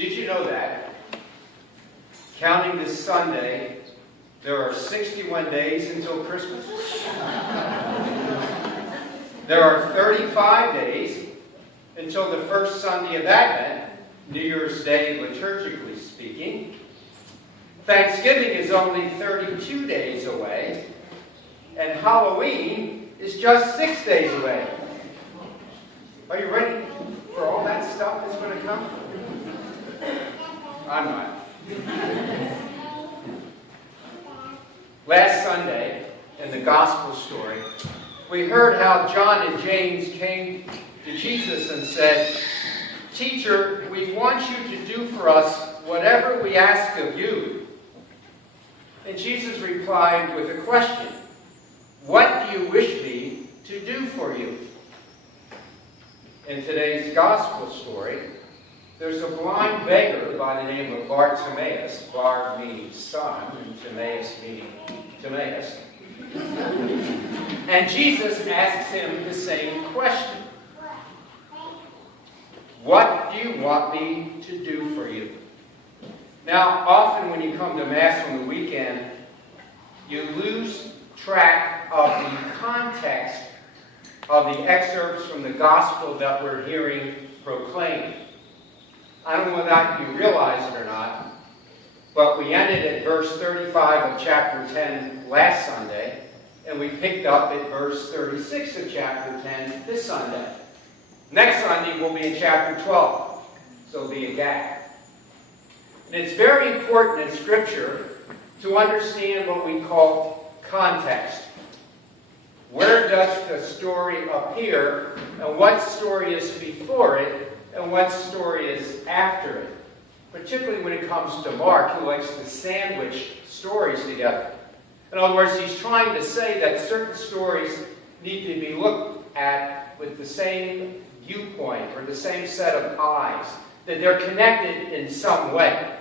Did you know that, counting this Sunday, there are 61 days until Christmas? There are 35 days until the first Sunday of Advent, New Year's Day liturgically speaking. Thanksgiving is only 32 days away, and Halloween is just 6 days away. Are you ready for all that stuff that's going to come? I'm not. Last Sunday, in the Gospel story, we heard how John and James came to Jesus and said, "Teacher, we want you to do for us whatever we ask of you." And Jesus replied with a question, "What do you wish me to do for you?" In today's Gospel story, there's a blind beggar by the name of Bartimaeus. Bar meaning son, and Timaeus meaning Timaeus. And Jesus asks him the same question. What do you want me to do for you? Now, often when you come to Mass on the weekend, you lose track of the context of the excerpts from the Gospel that we're hearing proclaimed. I don't know whether you realize it or not, but we ended at verse 35 of chapter 10 last Sunday, and we picked up at verse 36 of chapter 10 this Sunday. Next Sunday we'll be in chapter 12, so there'll be a gap. And it's very important in Scripture to understand what we call context. Where does the story appear, and what story is before it, and what story is after it? Particularly when it comes to Mark, who likes to sandwich stories together. In other words, he's trying to say that certain stories need to be looked at with the same viewpoint or the same set of eyes, that they're connected in some way.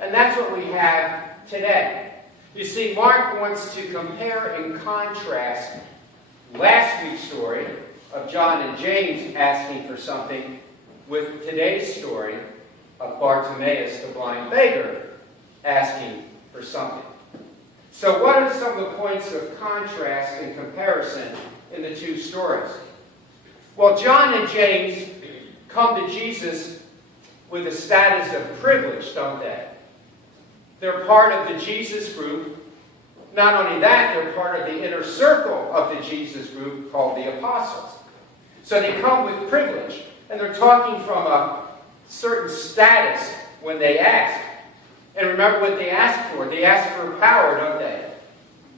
And that's what we have today. You see, Mark wants to compare and contrast last week's story of John and James asking for something with today's story of Bartimaeus, the blind beggar, asking for something. So what are some of the points of contrast and comparison in the two stories? Well, John and James come to Jesus with a status of privilege, don't they? They're part of the Jesus group. Not only that, they're part of the inner circle of the Jesus group called the apostles. So they come with privilege, and they're talking from a certain status when they ask. And remember what they ask for. They ask for power, don't they?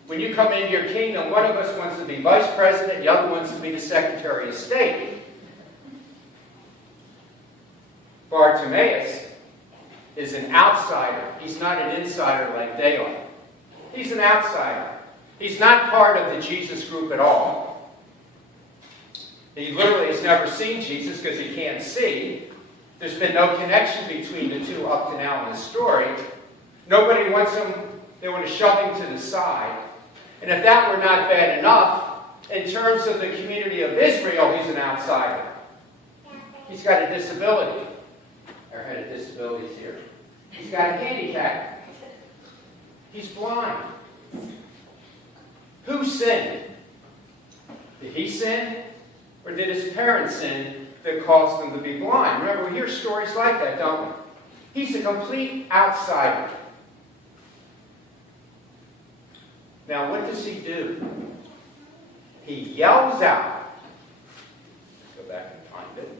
When you come into your kingdom, one of us wants to be vice president, the other wants to be the Secretary of State. Bartimaeus is an outsider. He's not an insider like they are. He's an outsider. He's not part of the Jesus group at all. He literally has never seen Jesus because he can't see. There's been no connection between the two up to now in the story. Nobody wants him. They want to shove him to the side. And if that were not bad enough, in terms of the community of Israel, he's an outsider. He's got a disability. Our head of disabilities here. He's got a handicap. He's blind. Who sinned? Did he sin? Or did his parents sin that caused him to be blind? Remember, we hear stories like that, don't we? He's a complete outsider. Now, what does he do? He yells out. Let's go back and find it.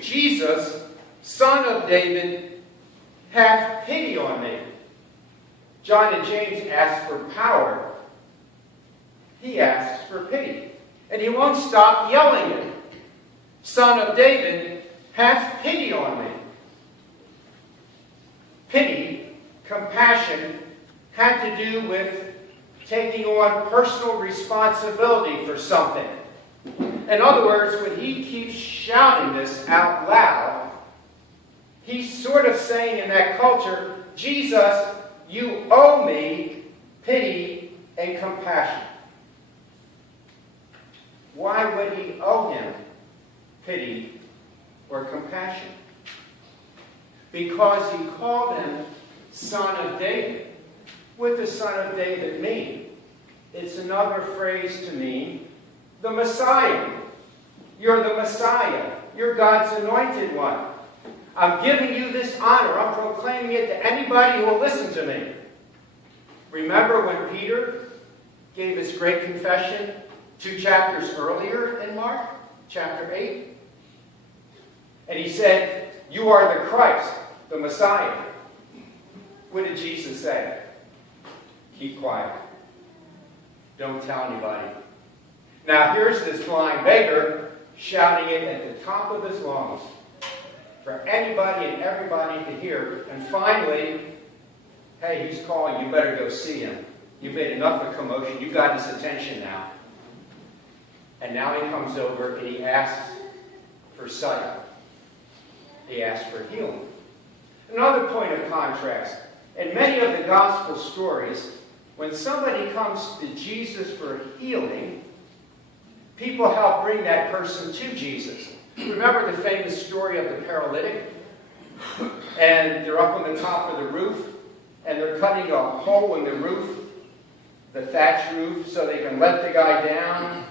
Jesus, Son of David, have pity on me. John and James ask for power. He asks for pity. And he won't stop yelling it. Son of David, have pity on me. Pity, compassion, had to do with taking on personal responsibility for something. In other words, when he keeps shouting this out loud, he's sort of saying in that culture, Jesus, you owe me pity and compassion. Why would he owe him pity or compassion? because he called him Son of David. What does Son of David mean? It's another phrase to mean the Messiah. You're the Messiah. You're God's anointed one. I'm giving you this honor. I'm proclaiming it to anybody who will listen to me. Remember when Peter gave his great confession 2 chapters earlier in Mark, chapter 8? And he said, you are the Christ, the Messiah. What did Jesus say? Keep quiet. Don't tell anybody. Now here's this blind beggar shouting it at the top of his lungs for anybody and everybody to hear. And finally, hey, he's calling. You better go see him. You've made enough of commotion. You got his attention now. And now he comes over and he asks for sight. He asks for healing. Another point of contrast. In many of the gospel stories, when somebody comes to Jesus for healing, people help bring that person to Jesus. Remember the famous story of the paralytic? And they're up on the top of the roof, and they're cutting a hole in the roof, the thatch roof, so they can let the guy down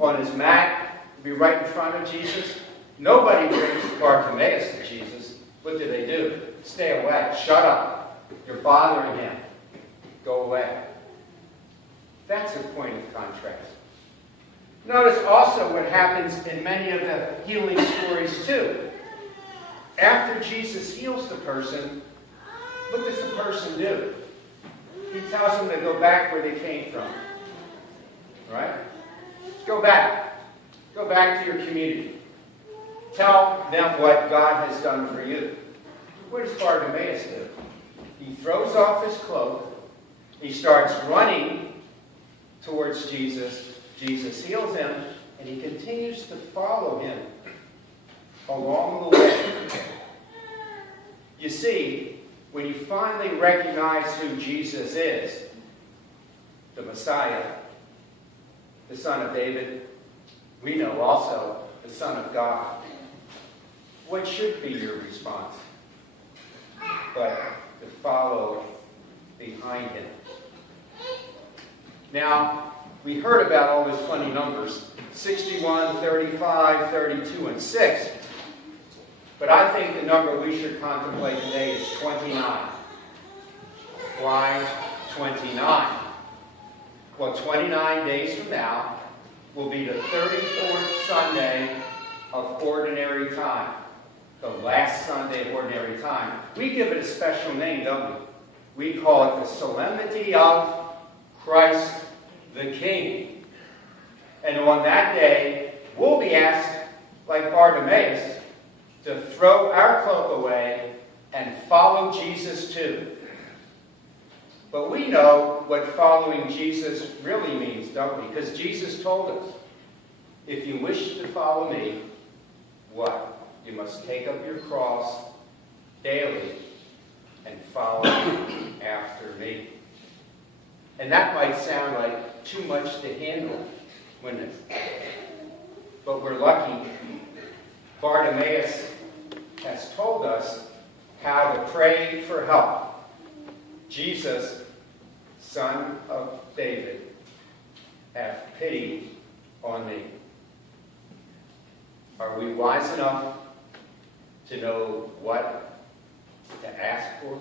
on his mat, be right in front of Jesus. Nobody brings Bartimaeus to Jesus. What do? Stay away. Shut up. You're bothering him. Go away. That's a point of contrast. Notice also what happens in many of the healing stories too. After Jesus heals the person, what does the person do? He tells them to go back where they came from. Right? Go back. Go back to your community. Tell them what God has done for you. What does Bartimaeus do? He throws off his cloak. He starts running towards Jesus. Jesus heals him, and he continues to follow him along the way. You see, when you finally recognize who Jesus is, the Messiah, the Son of David, we know also the Son of God. What should be your response? But to follow behind him. Now, we heard about all those funny numbers, 61, 35, 32, and 6. But I think the number we should contemplate today is 29. Why 29? Well, 29 days from now will be the 34th Sunday of Ordinary Time. The last Sunday of Ordinary Time. We give it a special name, don't we? We call it the Solemnity of Christ the King. And on that day, we'll be asked, like Bartimaeus, to throw our cloak away and follow Jesus too. But we know what following Jesus really means, don't we? Because Jesus told us, if you wish to follow me, what? You must take up your cross daily and follow after me. And that might sound like too much to handle, wouldn't it? But we're lucky. Bartimaeus has told us how to pray for help. Jesus, Son of David, have pity on me. Are we wise enough to know what to ask for?